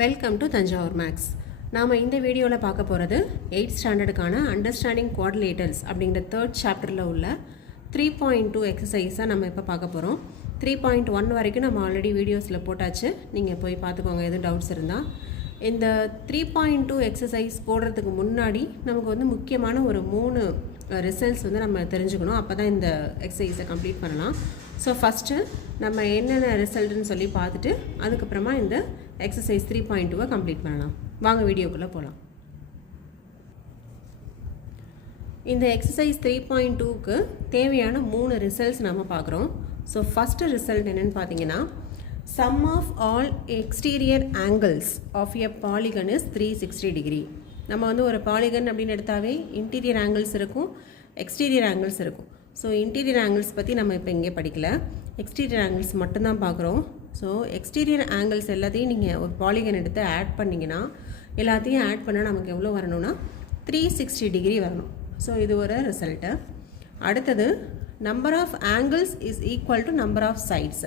Welcome to Thanjavur maths. நாம் இந்த வீடியோவில் பார்க்க போகிறது 8th ஸ்டாண்டர்டுக்கான அண்டர்ஸ்டாண்டிங் குவாட்ரிலேட்டர்ஸ் அப்படிங்கிற 3rd சாப்டரில் உள்ள 3.2 எக்ஸசைஸாக நம்ம இப்போ பார்க்க போகிறோம். 3.1 வரைக்கும் நம்ம ஆல்ரெடி வீடியோஸில் போட்டாச்சு, நீங்கள் போய் பார்த்துக்கோங்க எதுவும் டவுட்ஸ் இருந்தால். இந்த 3.2 எக்ஸசைஸ் போடுறதுக்கு முன்னாடி நமக்கு வந்து முக்கியமான ஒரு 3 ரிசல்ட்ஸ் வந்து நம்ம தெரிஞ்சுக்கணும். அப்போ தான் இந்த எக்ஸசைஸை கம்ப்ளீட் பண்ணலாம். ஸோ ஃபஸ்ட்டு நம்ம என்னென்ன ரிசல்ட்டுன்னு சொல்லி பார்த்துட்டு அதுக்கப்புறமா இந்த எக்ஸசைஸ் 3.2 கம்ப்ளீட் பண்ணலாம். வாங்க வீடியோக்குள்ளே போகலாம். இந்த எக்ஸசைஸ் 3.2க்கு தேவையான 3 ரிசல்ட்ஸ் நம்ம பார்க்குறோம். ஸோ ஃபஸ்ட்டு ரிசல்ட் என்னென்னு பார்த்தீங்கன்னா, sum of all exterior angles of a polygon is 360 degree. நம்ம வந்து ஒரு பாலிகன் அப்படின்னு எடுத்தாவே இன்டீரியர் ஆங்கிள்ஸ் இருக்கும், எக்ஸ்டீரியர் ஆங்கிள்ஸ் இருக்கும். ஸோ இன்டீரியர் ஆங்கிள்ஸ் பற்றி நம்ம இப்போ இங்கே படிக்கல, எக்ஸ்டீரியர் ஆங்கிள்ஸ் மட்டும்தான் பார்க்குறோம். ஸோ எக்ஸ்டீரியர் ஆங்கிள்ஸ் எல்லாத்தையும் நீங்கள் ஒரு பாலிகன் எடுத்து ஆட் பண்ணிங்கன்னா, எல்லாத்தையும் ஆட் பண்ணால் நமக்கு எவ்வளோ வரணும்னா 360 டிகிரி வரணும். ஸோ இது ஒரு ரிசல்ட்டு. அடுத்தது, number of angles is equal to number of sides.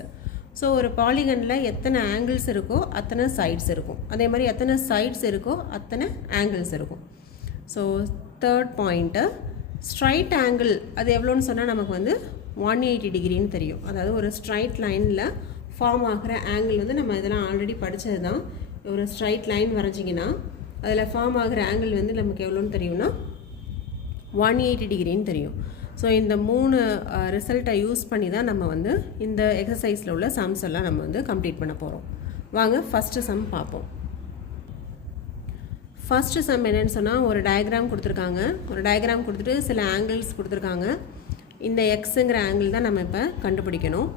So ஒரு பாலிகனில் எத்தனை ஆங்கிள்ஸ் இருக்கோ அத்தனை சைட்ஸ் இருக்கும், அதே மாதிரி எத்தனை சைட்ஸ் இருக்கோ அத்தனை ஆங்கிள்ஸ் இருக்கும். So third point, straight angle அது எவ்வளோன்னு சொன்னால் நமக்கு வந்து 180 டிகிரின்னு தெரியும். அதாவது ஒரு ஸ்ட்ரைட் லைனில் ஃபார்ம் ஆகிற ஆங்கிள் வந்து நம்ம இதெல்லாம் ஆல்ரெடி படித்தது தான். ஒரு ஸ்ட்ரைட் லைன் வரைஞ்சிங்கன்னா அதில் ஃபார்ம் ஆகிற ஆங்கிள் வந்து நமக்கு எவ்வளோன்னு தெரியும்னா 180 டிகிரின்னு தெரியும். ஸோ இந்த 3 ரிசல்ட்டை யூஸ் பண்ணி தான் நம்ம வந்து இந்த எக்ஸசைஸில் உள்ள சம்ஸ் எல்லாம் நம்ம வந்து கம்ப்ளீட் பண்ண போகிறோம். வாங்க ஃபஸ்ட்டு சம் பார்ப்போம். ஃபஸ்ட்டு சம் என்னென்னு சொன்னால், ஒரு டயக்ராம் கொடுத்துருக்காங்க. ஒரு டயக்ராம் கொடுத்துட்டு சில ஆங்கிள்ஸ் கொடுத்துருக்காங்க. இந்த எக்ஸுங்கிற ஆங்கிள் தான் நம்ம இப்போ கண்டுபிடிக்கணும்.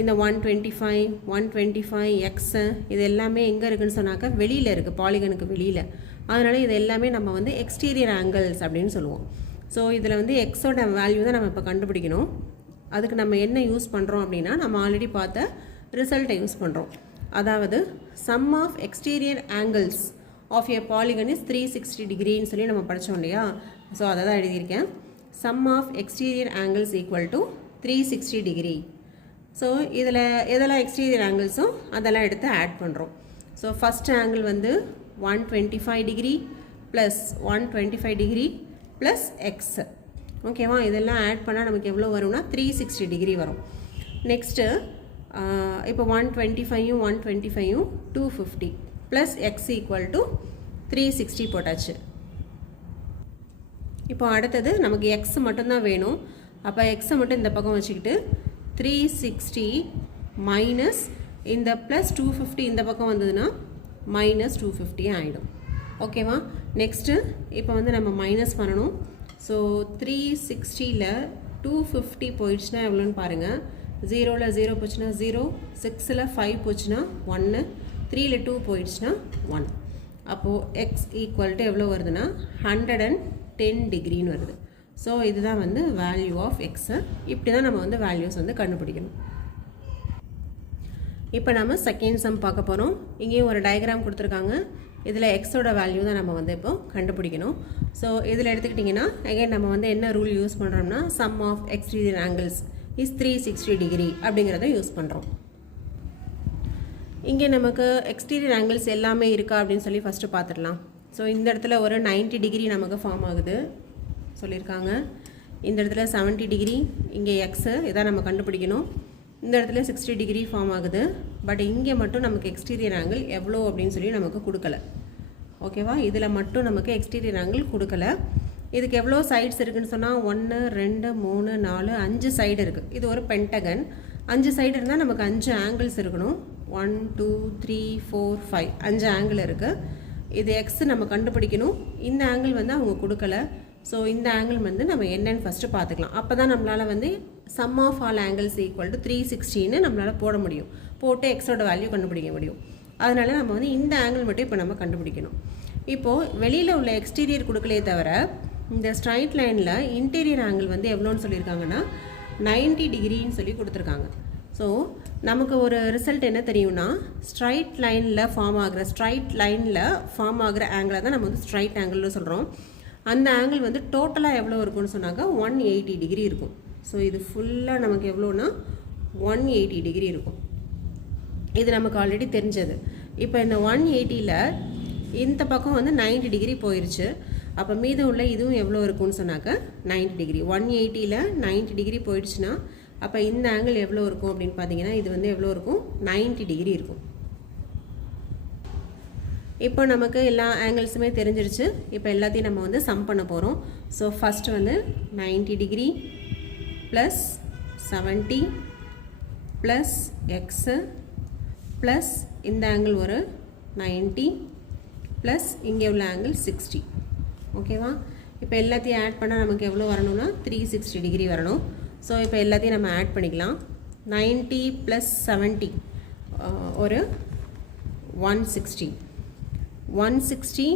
இந்த 125, 125 எக்ஸு இது எல்லாமே எங்கே இருக்குதுன்னு சொன்னாக்கா வெளியில் இருக்குது, பாலிகனுக்கு வெளியில். அதனால் இது எல்லாமே நம்ம வந்து எக்ஸ்டீரியர் ஆங்கிள்ஸ் அப்படின்னு சொல்லுவோம். ஸோ இதில் வந்து எக்ஸோட வேல்யூ தான் நம்ம இப்போ கண்டுபிடிக்கணும். அதுக்கு நம்ம என்ன யூஸ் பண்ணுறோம் அப்படின்னா, நம்ம ஆல்ரெடி பார்த்த ரிசல்ட்டை யூஸ் பண்ணுறோம். அதாவது sum of exterior angles of a polygon is 360 டிகிரின்னு சொல்லி நம்ம படித்தோம் இல்லையா. ஸோ அதை தான் எழுதியிருக்கேன். Sum of exterior angles equal to 360 degree. So இதில் எதெல்லாம் எக்ஸ்டீரியர் ஆங்கிள்ஸோ அதெல்லாம் எடுத்து ஆட் பண்ணுறோம். ஸோ ஃபஸ்ட் ஆங்கிள் வந்து 125 degree plus 125 degree plus X. ஓகேவா, இதெல்லாம் ஆட் பண்ணால் நமக்கு எவ்வளோ வரும்னா 360 டிகிரி வரும். நெக்ஸ்ட்டு இப்போ 125யும் 125யும் 250 ப்ளஸ் எக்ஸ் ஈக்குவல் டு 360 போட்டாச்சு. இப்போ அடுத்தது நமக்கு எக்ஸ் மட்டும்தான் வேணும். அப்போ எக்ஸை மட்டும் இந்த பக்கம் வச்சுக்கிட்டு 360 மைனஸ் இந்த ப்ளஸ் 250 இந்த பக்கம் வந்ததுன்னா மைனஸ் 250 ஆகிடும். ஓகேவா, நெக்ஸ்ட்டு இப்போ வந்து நம்ம மைனஸ் பண்ணணும். ஸோ 360ல் 250 போயிடுச்சுன்னா எவ்வளோன்னு பாருங்கள். 0ல் 0 போச்சுன்னா 0, 6ல் 5 போச்சுன்னா 1, 3ல் 2 போயிடுச்சுன்னா 1. அப்போது எக்ஸ் ஈக்குவல் டு எவ்வளோ வருதுன்னா 110 டிகிரின்னு வருது. ஸோ இதுதான் வந்து வேல்யூ ஆஃப் எக்ஸு. இப்படி தான் நம்ம வந்து வேல்யூஸ் வந்து கண்டுபிடிக்கணும். இப்போ நம்ம செகண்ட் சம் பார்க்க போகிறோம். இங்கேயும் ஒரு டயக்ராம் கொடுத்துருக்காங்க. இதில் எக்ஸோட வேல்யூ தான் நம்ம வந்து இப்போ கண்டுபிடிக்கணும். ஸோ இதில் எடுத்துக்கிட்டிங்கன்னா அகைன் நம்ம வந்து என்ன ரூல் யூஸ் பண்ணுறோம்னா, sum of exterior angles is 360 degree அப்படிங்கிறத யூஸ் பண்ணுறோம். இங்கே நமக்கு எக்ஸ்டீரியர் ஆங்கிள்ஸ் எல்லாமே இருக்கா அப்படின்னு சொல்லி ஃபஸ்ட்டு பார்த்துடலாம். ஸோ இந்த இடத்துல ஒரு 90 டிகிரி நமக்கு ஃபார்ம் ஆகுது சொல்லியிருக்காங்க. இந்த இடத்துல 70 டிகிரி, இங்கே எக்ஸு இதான் நம்ம கண்டுபிடிக்கணும். இந்த இடத்துல 60 டிகிரி ஃபார்ம் ஆகுது. பட் இங்கே மட்டும் நமக்கு எக்ஸ்டீரியர் ஆங்கிள் எவ்வளோ அப்படின்னு சொல்லி நமக்கு கொடுக்கல. ஓகேவா, இதில் மட்டும் நமக்கு எக்ஸ்டீரியர் ஆங்கிள் கொடுக்கல. இதுக்கு எவ்வளோ சைட்ஸ் இருக்குதுன்னு சொன்னால் 1, 2, 3, 4, 5 சைடு இருக்குது. இது ஒரு பென்டகன். 5 சைடு இருந்தால் நமக்கு 5 ஆங்கிள்ஸ் இருக்கணும். 1, 2, 3, 4, 5 5 ஆங்கிள் இருக்குது. இது எக்ஸ் நம்ம கண்டுபிடிக்கணும். இந்த ஆங்கிள் வந்து அவங்க கொடுக்கல. ஸோ இந்த ஆங்கிள் வந்து நம்ம என்னன்னு ஃபஸ்ட்டு பார்த்துக்கலாம். அப்போ தான் நம்மளால் வந்து sum of all angles equal to 360ன்னு நம்மளால் போட முடியும், போட்டு எக்ஸோட வேல்யூ கண்டுபிடிக்க முடியும். அதனால நம்ம வந்து இந்த ஆங்கிள் மட்டும் இப்போ நம்ம கண்டுபிடிக்கணும். இப்போது வெளியில் உள்ள எக்ஸ்டீரியர் கொடுக்கலே தவிர இந்த ஸ்ட்ரைட் லைனில் இன்டீரியர் ஆங்கிள் வந்து எவ்வளோன்னு சொல்லியிருக்காங்கன்னா 90 டிகிரின்னு சொல்லி கொடுத்துருக்காங்க. ஸோ நமக்கு ஒரு ரிசல்ட் என்ன தெரியும்னா, ஸ்ட்ரைட் லைனில் ஃபார்ம் ஆகிற ஆங்கிளை தான் நம்ம வந்து ஸ்ட்ரைட் ஆங்கிள்னு சொல்கிறோம். அந்த ஆங்கிள் வந்து டோட்டலாக எவ்வளோ இருக்குன்னு சொன்னாக்கா 180 டிகிரி இருக்கும். ஸோ இது ஃபுல்லாக நமக்கு எவ்வளோனா 180 டிகிரி இருக்கும். இது நமக்கு ஆல்ரெடி தெரிஞ்சது. இப்போ இந்த 180ல் இந்த பக்கம் வந்து 90 டிகிரி போயிடுச்சு. அப்போ மீதம் உள்ள இதுவும் எவ்வளோ இருக்கும்னு சொன்னாக்க 90 டிகிரி. 180ல் 90 டிகிரி போயிடுச்சுன்னா அப்போ இந்த ஆங்கிள் எவ்வளோ இருக்கும் அப்படின்னு பார்த்தீங்கன்னா இது வந்து எவ்வளோ இருக்கும், 90 டிகிரி இருக்கும். இப்போ நமக்கு எல்லா ஆங்கிள்ஸுமே தெரிஞ்சிருச்சு. இப்போ எல்லாத்தையும் நம்ம வந்து சம் பண்ண போகிறோம். ஸோ ஃபஸ்ட்டு வந்து 90 degree plus 70 plus x plus இந்த ஆங்கிள் ஒரு 90 ப்ளஸ் இங்கே உள்ள ஆங்கிள் 60. ஓகேவா? இப்போ எல்லாத்தையும் ஆட் பண்ணால் நமக்கு எவ்வளோ வரணும்னா 360 டிகிரி வரணும். ஸோ இப்போ எல்லாத்தையும் நம்ம ஆட் பண்ணிக்கலாம். 90 ப்ளஸ் 70 ஒரு 160. 160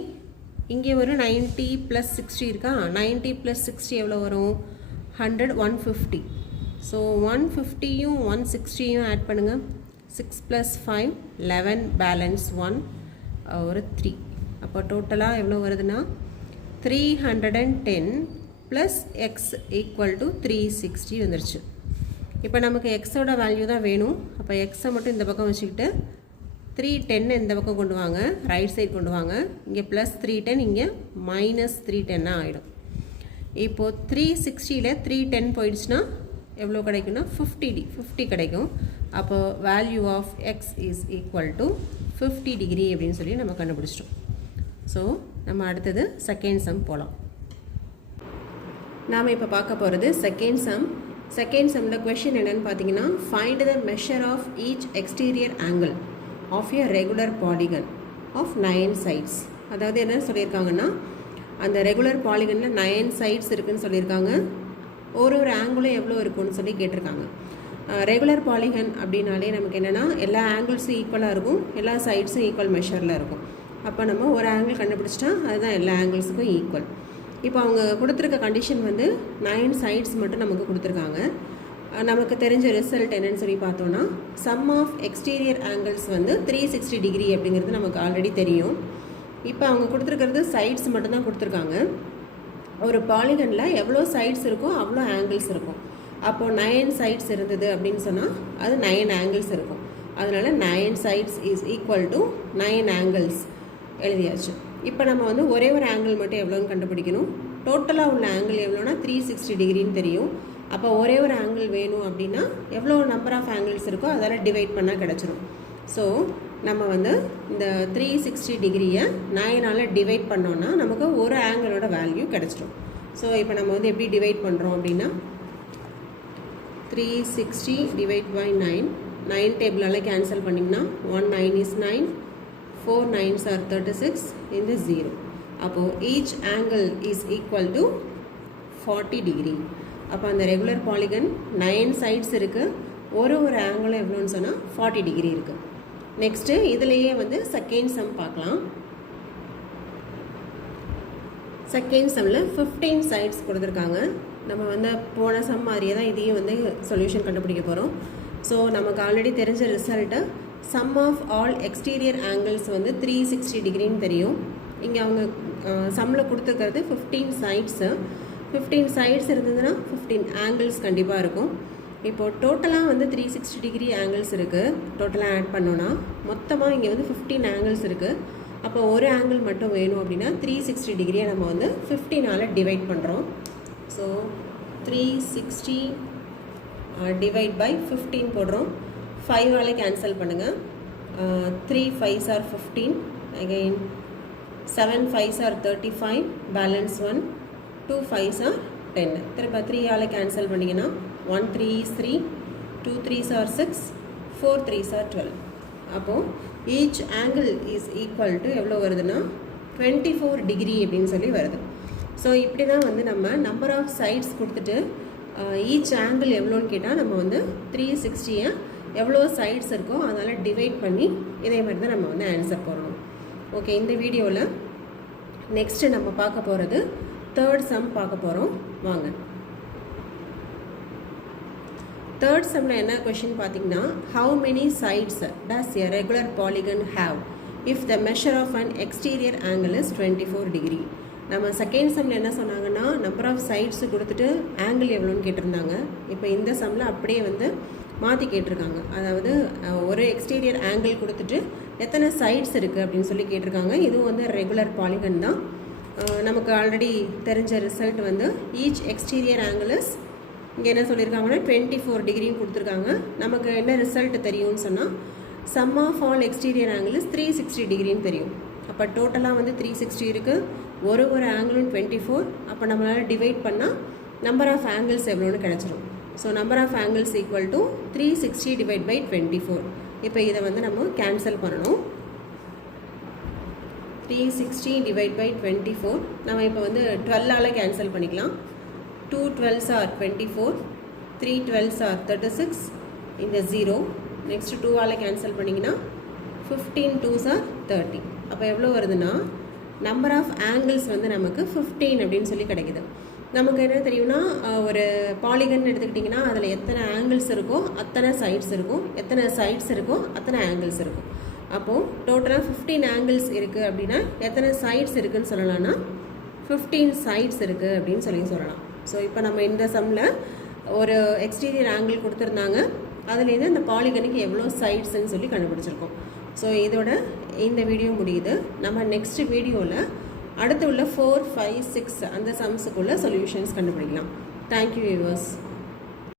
இங்கே ஒரு 90 ப்ளஸ் 60 இருக்கா, 90 ப்ளஸ் 60 எவ்வளோ வரும், 100, 150. ஸோ 150யும் 160யும் ஆட் பண்ணுங்கள். 6 ப்ளஸ் 5 11, பேலன்ஸ் 1 ஒரு 3. அப்போ டோட்டலாக எவ்வளோ வருதுன்னா 310 ப்ளஸ் எக்ஸ் ஈக்குவல் டு 360 வந்துருச்சு. இப்போ நமக்கு எக்ஸோட வேல்யூ தான் வேணும். அப்போ எக்ஸை மட்டும் இந்த பக்கம் வச்சுக்கிட்டு 310 இந்த பக்கம் கொண்டு வாங்க, ரைட் சைடு கொண்டு வாங்க. இங்கே ப்ளஸ் 310, இங்கே மைனஸ் 310 ஆகிடும். இப்போது 360ல் 310 போயிடுச்சுன்னா எவ்வளோ கிடைக்குன்னா 50 கிடைக்கும். அப்போ value of X is equal to 50 degree அப்படின்னு சொல்லி நம்ம கண்டுபிடிச்சிட்டோம். ஸோ நம்ம அடுத்தது செகண்ட் சம் போகலாம். நாம் இப்போ பார்க்க போகிறது செகண்ட் சம். செகண்ட் சம்மில் கொஷின் என்னென்னு பார்த்தீங்கன்னா, find the measure of each exterior angle of a regular polygon of 9 sides. அதாவது என்ன சொல்லியிருக்காங்கன்னா, அந்த ரெகுலர் பாலிகனில் 9 சைட்ஸ் இருக்குதுன்னு சொல்லியிருக்காங்க. ஒரு ஆங்கிளும் எவ்வளோ இருக்குன்னு சொல்லி கேட்டிருக்காங்க. ரெகுலர் பாலிகன் அப்படின்னாலே நமக்கு என்னென்னா எல்லா ஆங்கிள்ஸும் ஈக்குவலாக இருக்கும், எல்லா சைட்ஸும் ஈக்குவல் மெஷரில் இருக்கும். அப்போ நம்ம ஒரு ஆங்கிள் கண்டுபிடிச்சிட்டா அதுதான் எல்லா ஆங்கிள்ஸுக்கும் ஈக்குவல். இப்போ அவங்க கொடுத்துருக்க கண்டிஷன் வந்து 9 சைட்ஸ் மட்டும் நமக்கு கொடுத்துருக்காங்க. நமக்கு தெரிஞ்ச ரிசல்ட் என்னன்னு சொல்லி பார்த்தோன்னா, சம் ஆஃப் எக்ஸ்டீரியர் ஆங்கிள்ஸ் வந்து 360 டிகிரி அப்படிங்கிறது நமக்கு ஆல்ரெடி தெரியும். இப்போ அவங்க கொடுத்துருக்கிறது சைட்ஸ் மட்டும்தான் கொடுத்துருக்காங்க. ஒரு பாலிகனில் எவ்வளோ சைட்ஸ் இருக்கோ அவ்வளோ ஆங்கிள்ஸ் இருக்கும். அப்போது 9 சைட்ஸ் இருந்தது அப்படின்னு சொன்னால் அது 9 ஆங்கிள்ஸ் இருக்கும். அதனால் 9 sides is equal to 9 angles எழுதியாச்சு. இப்போ நம்ம வந்து ஒரே ஒரு ஆங்கிள் மட்டும் எவ்வளோன்னு கண்டுபிடிக்கணும். டோட்டலாக உள்ள ஆங்கிள் எவ்வளோனா 360 டிகிரின்னு தெரியும். அப்போ ஒரே ஒரு ஆங்கிள் வேணும் அப்படின்னா எவ்வளோ நம்பர் ஆஃப் ஆங்கிள்ஸ் இருக்கோ அதெல்லாம் டிவைட் பண்ணால் கிடச்சிரும். ஸோ நம்ம வந்து இந்த 360 டிகிரியை 9ஆல் டிவைட் பண்ணோன்னா நமக்கு ஒரு ஆங்கிளோட வேல்யூ கிடச்சிரும். ஸோ இப்போ நம்ம வந்து எப்படி டிவைட் பண்ணுறோம் அப்படின்னா 360 டிவைட் பை 9, 9 டேபிளால் கேன்சல் பண்ணிங்கன்னா 1 9 is 9, 4 9s are 36, இந்த 0. அப்போது each angle is equal to 40 degree. அப்போ அந்த ரெகுலர் பாலிகன் 9 சைட்ஸ் இருக்குது, ஒரு ஆங்கிள் எவ்வளோன்னு சொன்னால் 40 டிகிரி இருக்குது. நெக்ஸ்ட்டு இதுலேயே வந்து செகண்ட் சம் பார்க்கலாம். செகண்ட் சம்மில் 15 சைட்ஸ் கொடுத்துருக்காங்க. நம்ம வந்து போன சம் மாதிரியே தான் இதையும் வந்து சொல்யூஷன் கண்டுபிடிக்க போகிறோம். ஸோ நமக்கு ஆல்ரெடி தெரிஞ்ச result sum of all exterior angles வந்து 360 டிகிரின்னு தெரியும். இங்கே அவங்க சம்மில் கொடுத்துருக்கிறது 15 சைட்ஸு. 15 சைட்ஸ் இருந்ததுன்னா 15 ஆங்கிள்ஸ் கண்டிப்பாக இருக்கும். இப்போது டோட்டலாக வந்து 360 டிகிரி ஆங்கிள்ஸ் இருக்குது. டோட்டலாக ஆட் பண்ணோன்னா மொத்தமாக இங்கே வந்து 15 ஆங்கிள்ஸ் இருக்குது. அப்போ ஒரு ஆங்கிள் மட்டும் வேணும் அப்படின்னா 360 டிகிரியை நம்ம வந்து 15ஆல் டிவைட் பண்ணுறோம். ஸோ 360 டிவைட் பை 15 போடுறோம். 5ஆல் கேன்சல் பண்ணுங்கள். 3 5s are 15, again 7 5s are 35, balance 1, 2 5s are 10. திரும்ப 3ஆல் கேன்சல் பண்ணிங்கன்னா 1 3 is 3, 2 3s are 6, 4 3s are 12. அப்போது each angle is equal to எவ்வளோ வருதுன்னா 24 டிகிரி அப்படின்னு சொல்லி வருது. ஸோ இப்படி தான் வந்து நம்ம நம்பர் ஆஃப் சைட்ஸ் கொடுத்துட்டு ஈச் ஆங்கிள் எவ்வளோன்னு கேட்டால் நம்ம வந்து 360 எவ்வளோ சைட்ஸ் இருக்கோ அதனால் டிவைட் பண்ணி இதே மாதிரி தான் நம்ம வந்து ஆன்சர் போடணும். ஓகே, இந்த வீடியோவில் நெக்ஸ்ட்டு நம்ம பார்க்க போகிறது தேர்ட் சம் பார்க்க போகிறோம். வாங்க. தேர்ட் சம்மில் என்ன கொஷின் பார்த்தீங்கன்னா, how many sides does a regular polygon have if the measure of an exterior angle is 24 degree. நம்ம செகண்ட் சம்மில் என்ன சொன்னாங்கன்னா, நம்பர் ஆஃப் சைட்ஸு கொடுத்துட்டு ஆங்கிள் எவ்வளோன்னு கேட்டிருந்தாங்க. இப்போ இந்த சம்மில் அப்படியே வந்து மாற்றி கேட்டிருக்காங்க. அதாவது ஒரு எக்ஸ்டீரியர் ஆங்கிள் கொடுத்துட்டு எத்தனை சைட்ஸ் இருக்குது அப்படின்னு சொல்லி கேட்டிருக்காங்க. இதுவும் வந்து ரெகுலர் பாலிகன் தான். நமக்கு ஆல்ரெடி தெரிஞ்ச ரிசல்ட் வந்து ஈச் எக்ஸ்டீரியர் ஆங்கிள் இஸ் இங்கே என்ன சொல்லியிருக்காங்கன்னா 24 டிகிரின்னு கொடுத்துருக்காங்க. நமக்கு என்ன ரிசல்ட் தெரியும்னு சொன்னால் sum of all exterior angle is 360 டிகிரின்னு தெரியும். அப்போ டோட்டலாக வந்து 360 இருக்குது, ஒரு ஆங்கிளும் 24. அப்போ நம்மளால் டிவைட் பண்ணால் நம்பர் ஆஃப் ஆங்கிள்ஸ் எவ்வளோன்னு கிடச்சிரும். So number of angles equal to 360 divide by 24. இப்போ இதை வந்து நம்ம கேன்சல் பண்ணணும். 360 டிவைட் பை 24 நம்ம இப்போ வந்து 12ஆல் கேன்சல் பண்ணிக்கலாம். 2 12s are 24, 3 12s are 36, இந்த 0. நெக்ஸ்ட் 2ஆல் கேன்சல் பண்ணிங்கன்னா 15 2s are 30. அப்போ எவ்வளோ வருதுன்னா நம்பர் ஆஃப் ஆங்கிள்ஸ் வந்து நமக்கு 15 அப்படின்னு சொல்லி கிடைக்குது. நமக்கு என்ன தெரியும்னா ஒரு பாலிகன் எடுத்துக்கிட்டிங்கன்னா அதில் எத்தனை ஆங்கிள்ஸ் இருக்கோ அத்தனை சைட்ஸ் இருக்கும், எத்தனை சைட்ஸ் இருக்கோ அத்தனை ஆங்கிள்ஸ் இருக்கும். அப்போது டோட்டலாக 15 ஆங்கிள்ஸ் இருக்குது அப்படின்னா எத்தனை சைட்ஸ் இருக்குதுன்னு சொல்லலாம்னா 15 சைட்ஸ் இருக்குது அப்படின்னு சொல்லலாம். ஸோ இப்போ நம்ம இந்த சம்மில் ஒரு எக்ஸ்டீரியர் ஆங்கிள் கொடுத்துருந்தாங்க, அதுலேருந்து அந்த பாலிகனுக்கு எவ்வளோ சைட்ஸ்ன்னு சொல்லி கண்டுபிடிச்சிருக்கோம். ஸோ இதோட இந்த வீடியோ முடியுது. நம்ம நெக்ஸ்ட் வீடியோவில் அடுத்து உள்ள 4, 5, 6 அந்த சம்ஸுக்குள்ள சொல்யூஷன்ஸ் கண்டுபிடிக்கலாம். Thank you viewers.